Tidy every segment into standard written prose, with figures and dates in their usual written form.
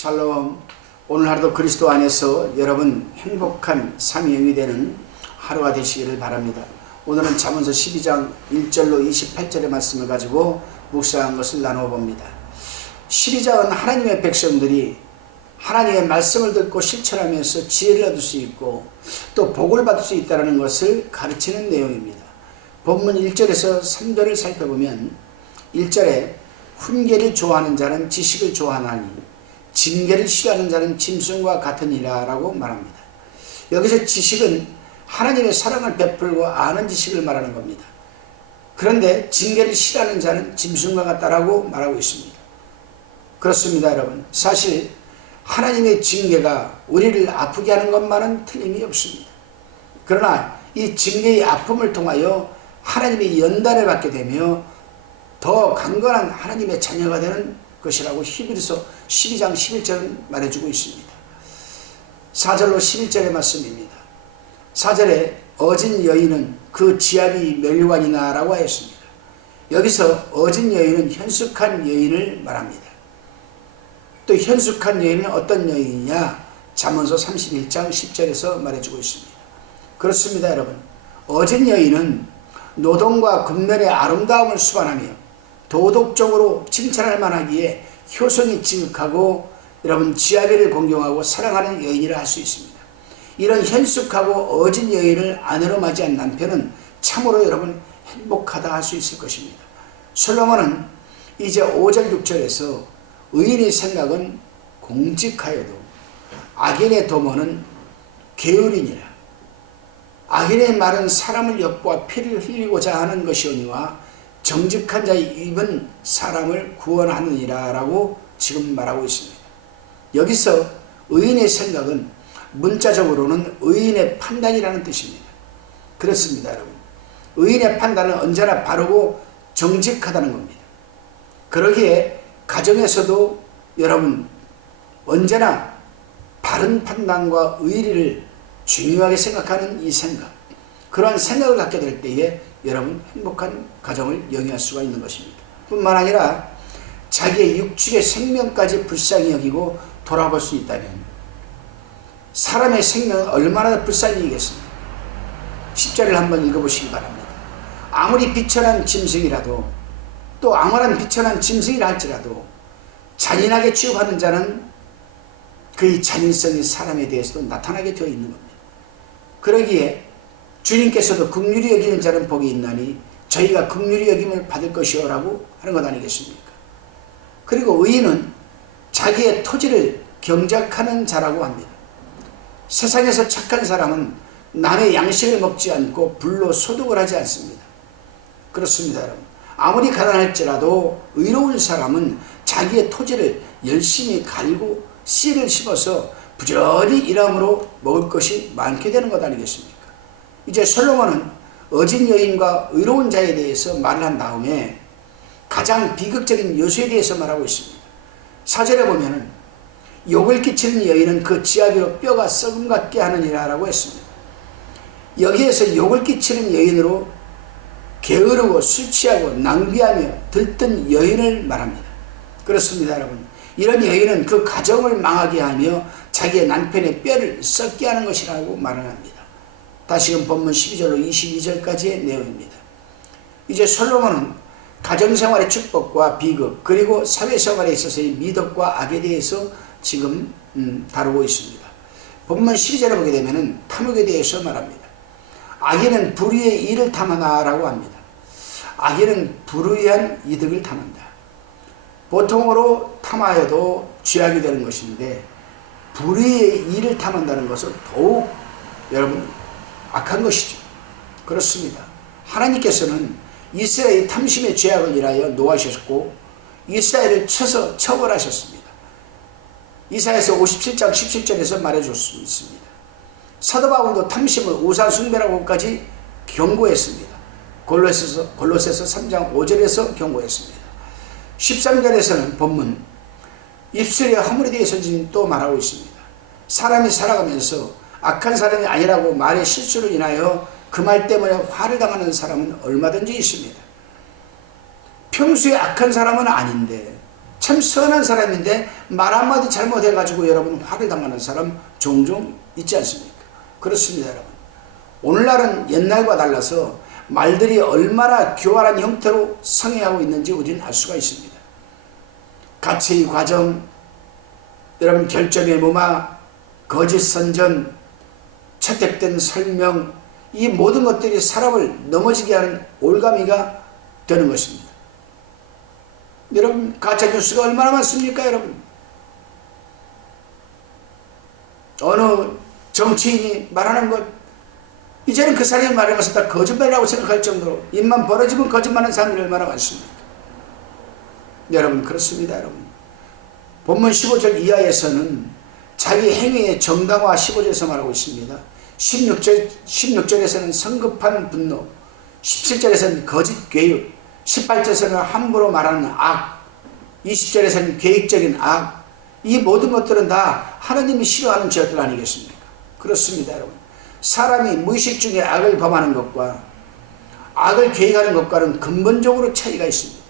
샬롬. 오늘 하루도 그리스도 안에서 여러분 행복한 삶이 영이 되는 하루가 되시기를 바랍니다. 오늘은 잠언서 12장 1절로 28절의 말씀을 가지고 묵상한 것을 나누어 봅니다. 12장은 하나님의 백성들이 하나님의 말씀을 듣고 실천하면서 지혜를 얻을 수 있고 또 복을 받을 수 있다는 것을 가르치는 내용입니다. 본문 1절에서 3절을 살펴보면 1절에 훈계를 좋아하는 자는 지식을 좋아하나니 징계를 싫어하는 자는 짐승과 같으니라 라고 말합니다. 여기서 지식은 하나님의 사랑을 베풀고 아는 지식을 말하는 겁니다. 그런데 징계를 싫어하는 자는 짐승과 같다라고 말하고 있습니다. 그렇습니다, 여러분. 사실 하나님의 징계가 우리를 아프게 하는 것만은 틀림이 없습니다. 그러나 이 징계의 아픔을 통하여 하나님의 연단을 받게 되며 더 강건한 하나님의 자녀가 되는 것이라고 히브리서 12장 11절은 말해주고 있습니다. 4절로 11절의 말씀입니다. 4절에 어진 여인은 그 지압이 멸류관이나 라고 하였습니다. 여기서 어진 여인은 현숙한 여인을 말합니다. 또 현숙한 여인은 어떤 여인이냐? 잠언서 31장 10절에서 말해주고 있습니다. 그렇습니다, 여러분. 어진 여인은 노동과 금면의 아름다움을 수반하며 도덕적으로 칭찬할 만하기에 효성이 지극하고 여러분 지아비를 공경하고 사랑하는 여인이라 할 수 있습니다. 이런 현숙하고 어진 여인을 아내로 맞이한 남편은 참으로 여러분 행복하다 할 수 있을 것입니다. 솔로몬은 이제 5절 6절에서 의인의 생각은 공직하여도 악인의 도모는 게으르니라. 악인의 말은 사람을 엿보아 피를 흘리고자 하는 것이오니와 정직한 자의 입은 사람을 구원하느니라 라고 지금 말하고 있습니다. 여기서 의인의 생각은 문자적으로는 의인의 판단이라는 뜻입니다. 그렇습니다, 여러분. 의인의 판단은 언제나 바르고 정직하다는 겁니다. 그러기에 가정에서도 여러분 언제나 바른 판단과 의리를 중요하게 생각하는 이 생각, 그러한 생각을 갖게 될 때에 여러분 행복한 가정을 영위할 수가 있는 것입니다. 뿐만 아니라 자기의 육축의 생명까지 불쌍히 여기고 돌아볼 수 있다면 사람의 생명은 얼마나 불쌍히 여기겠습니까? 10절을 한번 읽어보시기 바랍니다. 아무리 비천한 짐승이라도 또 아무런 비천한 짐승이라 할지라도 잔인하게 취급하는 자는 그의 잔인성이 사람에 대해서도 나타나게 되어 있는 겁니다. 그러기에 주님께서도 긍휼히 여기는 자는 복이 있나니 저희가 긍휼히 여김을 받을 것이요 라고 하는 것 아니겠습니까? 그리고 의인은 자기의 토지를 경작하는 자라고 합니다. 세상에서 착한 사람은 남의 양식을 먹지 않고 불로 소득을 하지 않습니다. 그렇습니다, 여러분. 아무리 가난할지라도 의로운 사람은 자기의 토지를 열심히 갈고 씨를 심어서 부지런히 일함으로 먹을 것이 많게 되는 것 아니겠습니까? 이제 솔로몬은 어진 여인과 의로운 자에 대해서 말을 한 다음에 가장 비극적인 요소에 대해서 말하고 있습니다. 4절에 보면은 욕을 끼치는 여인은 그 지아비로 뼈가 썩음 같게 하느니라 라고 했습니다. 여기에서 욕을 끼치는 여인으로 게으르고 술 취하고 낭비하며 들뜬 여인을 말합니다. 그렇습니다, 여러분. 이런 여인은 그 가정을 망하게 하며 자기의 남편의 뼈를 썩게 하는 것이라고 말을 합니다. 다시금 본문 12절로 22절까지의 내용입니다. 이제 솔로몬은 가정생활의 축복과 비극 그리고 사회생활에 있어서의 미덕과 악에 대해서 지금 다루고 있습니다. 본문 12절에 보게 되면 탐욕에 대해서 말합니다. 악인은 불의의 이를 탐하나 라고 합니다. 악인은 불의한 이득을 탐한다. 보통으로 탐하여도 죄악이 되는 것인데 불의의 이를 탐한다는 것은 더욱 여러분 악한 것이죠. 그렇습니다. 하나님께서는 이스라엘의 탐심의 죄악을 인하여 노하셨고 이스라엘을 쳐서 처벌하셨습니다. 이사야서 57장 17절에서 말해줬습니다. 사도 바울도 탐심을 우상 숭배라고까지 경고했습니다. 골로새서 3장 5절에서 경고했습니다. 13절에서는 본문 입술의 허물에 대해서 또 말하고 있습니다. 사람이 살아가면서 악한 사람이 아니라고 말의 실수를 인하여 그 말 때문에 화를 당하는 사람은 얼마든지 있습니다. 평소에 악한 사람은 아닌데 참 선한 사람인데 말 한마디 잘못해가지고 여러분 화를 당하는 사람 종종 있지 않습니까? 그렇습니다, 여러분. 오늘날은 옛날과 달라서 말들이 얼마나 교활한 형태로 성행하고 있는지 우리는 알 수가 있습니다. 가치의 과정, 여러분 결점의 무마, 거짓 선전, 채택된 설명, 이 모든 것들이 사람을 넘어지게 하는 올가미가 되는 것입니다. 여러분 가짜뉴스가 얼마나 많습니까, 여러분? 어느 정치인이 말하는 것, 이제는 그 사람이 말하는 것을 다 거짓말이라고 생각할 정도로 입만 벌어지면 거짓말하는 사람들이 얼마나 많습니까? 여러분 그렇습니다, 여러분. 본문 15절 이하에서는 자기 행위의 정당화 15절에서 말하고 있습니다. 16절에서는 성급한 분노, 17절에서는 거짓 교육, 18절에서는 함부로 말하는 악, 20절에서는 계획적인 악, 이 모든 것들은 다 하나님이 싫어하는 죄들 아니겠습니까? 그렇습니다, 여러분. 사람이 무의식 중에 악을 범하는 것과 악을 계획하는 것과는 근본적으로 차이가 있습니다.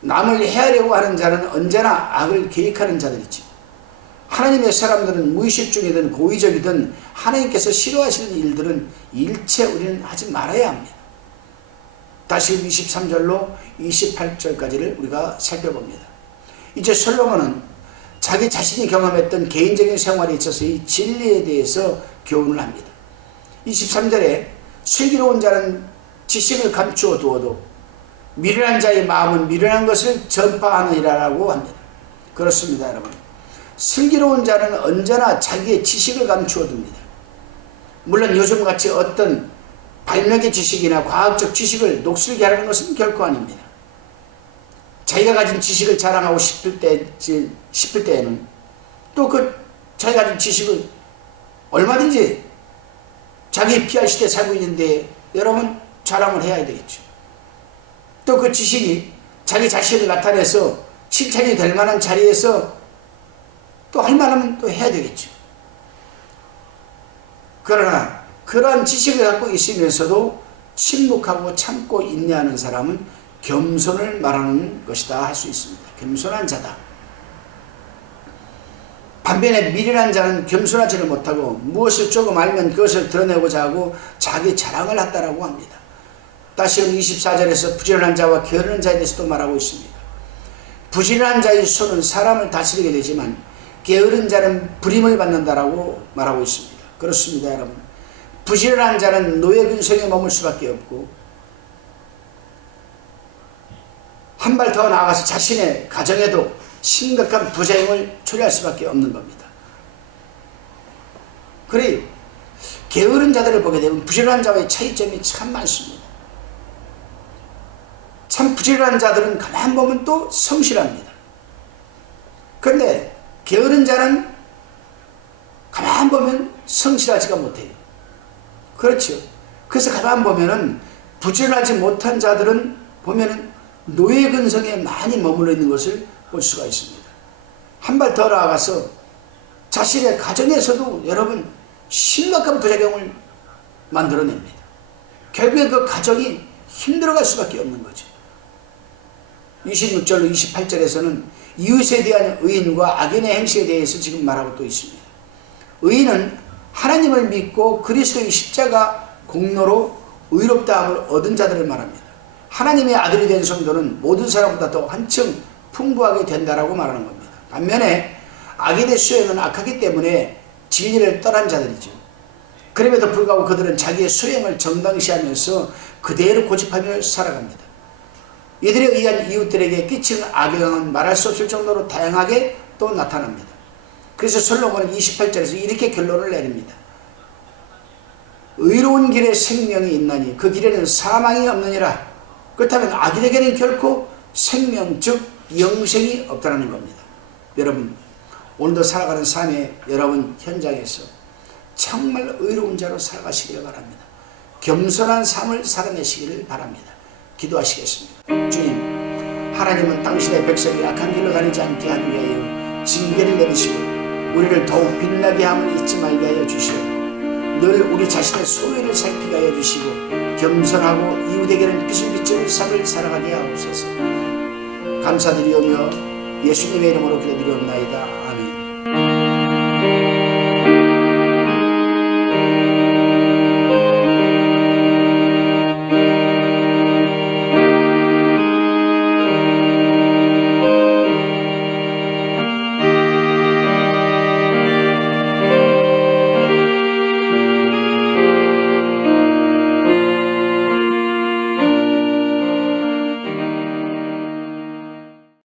남을 해하려고 하는 자는 언제나 악을 계획하는 자들이지, 하나님의 사람들은 무의식 중이든 고의적이든 하나님께서 싫어하시는 일들은 일체 우리는 하지 말아야 합니다. 다시 23절로 28절까지를 우리가 살펴봅니다. 이제 솔로몬은 자기 자신이 경험했던 개인적인 생활에 있어서의 진리에 대해서 교훈을 합니다. 23절에 슬기로운 자는 지식을 감추어 두어도 미련한 자의 마음은 미련한 것을 전파하느니라라고 합니다. 그렇습니다, 여러분. 슬기로운 자는 언제나 자기의 지식을 감추어 둡니다. 물론 요즘같이 어떤 발명의 지식이나 과학적 지식을 녹슬게 하려는 것은 결코 아닙니다. 자기가 가진 지식을 자랑하고 싶을 때에는 또 그 자기가 가진 지식을 얼마든지 자기 피할 시대에 살고 있는데 여러분 자랑을 해야 되겠죠. 또 그 지식이 자기 자신을 나타내서 칭찬이 될 만한 자리에서 또 할 만하면 또 해야 되겠죠. 그러나 그러한 지식을 갖고 있으면서도 침묵하고 참고 인내하는 사람은 겸손을 말하는 것이다 할 수 있습니다. 겸손한 자다. 반면에 미련한 자는 겸손하지를 못하고 무엇을 조금 알면 그것을 드러내고자 하고 자기 자랑을 한다라고 합니다. 다시 24절에서 부지런한 자와 게으른 자에 대해서도 말하고 있습니다. 부지런한 자의 손은 사람을 다스리게 되지만 게으른 자는 부림을 받는다라고 말하고 있습니다. 그렇습니다, 여러분. 부지런한 자는 노예 근성에 머물 수밖에 없고 한 발 더 나아가서 자신의 가정에도 심각한 부자행을 초래할 수밖에 없는 겁니다. 그래요. 게으른 자들을 보게 되면 부지런한 자와의 차이점이 참 많습니다. 참 부지런한 자들은 가만 보면 또 성실합니다. 그런데 게으른 자는 가만 보면 성실하지가 못해요. 그렇죠. 그래서 가만 보면은 부지런하지 못한 자들은 보면은 노예 근성에 많이 머물러 있는 것을 볼 수가 있습니다. 한 발 더 나아가서 자신의 가정에서도 여러분 심각한 부작용을 만들어냅니다. 결국에 그 가정이 힘들어갈 수밖에 없는 거죠. 26절로 28절에서는 이웃에 대한 의인과 악인의 행실에 대해서 지금 말하고 또 있습니다. 의인은 하나님을 믿고 그리스도의 십자가 공로로 의롭다함을 얻은 자들을 말합니다. 하나님의 아들이 된 성도는 모든 사람보다 더 한층 풍부하게 된다라고 말하는 겁니다. 반면에 악인의 수행은 악하기 때문에 진리를 떠난 자들이죠. 그럼에도 불구하고 그들은 자기의 수행을 정당시하면서 그대로 고집하며 살아갑니다. 이들에 의한 이웃들에게 끼치는 악영향은 말할 수 없을 정도로 다양하게 또 나타납니다. 그래서 솔로몬은 28절에서 이렇게 결론을 내립니다. 의로운 길에 생명이 있나니 그 길에는 사망이 없느니라. 그렇다면 악인에게는 결코 생명 즉 영생이 없다는 겁니다. 여러분 오늘도 살아가는 삶의 여러분 현장에서 정말 의로운 자로 살아가시기를 바랍니다. 겸손한 삶을 살아내시기를 바랍니다. 기도하시겠습니다. 주님, 하나님은 당신의 백성이 악한 길로 다니지 않게 하기 위하여 징계를 내리시고 우리를 더욱 빛나게 함을 잊지 말게 하여 주시옵고 늘 우리 자신의 소유를 살피게 하여 주시고 겸손하고 이웃에게는 빛을 비추는 삶을 살아가게 하옵소서. 감사드리오며 예수님의 이름으로 기도드리옵나이다.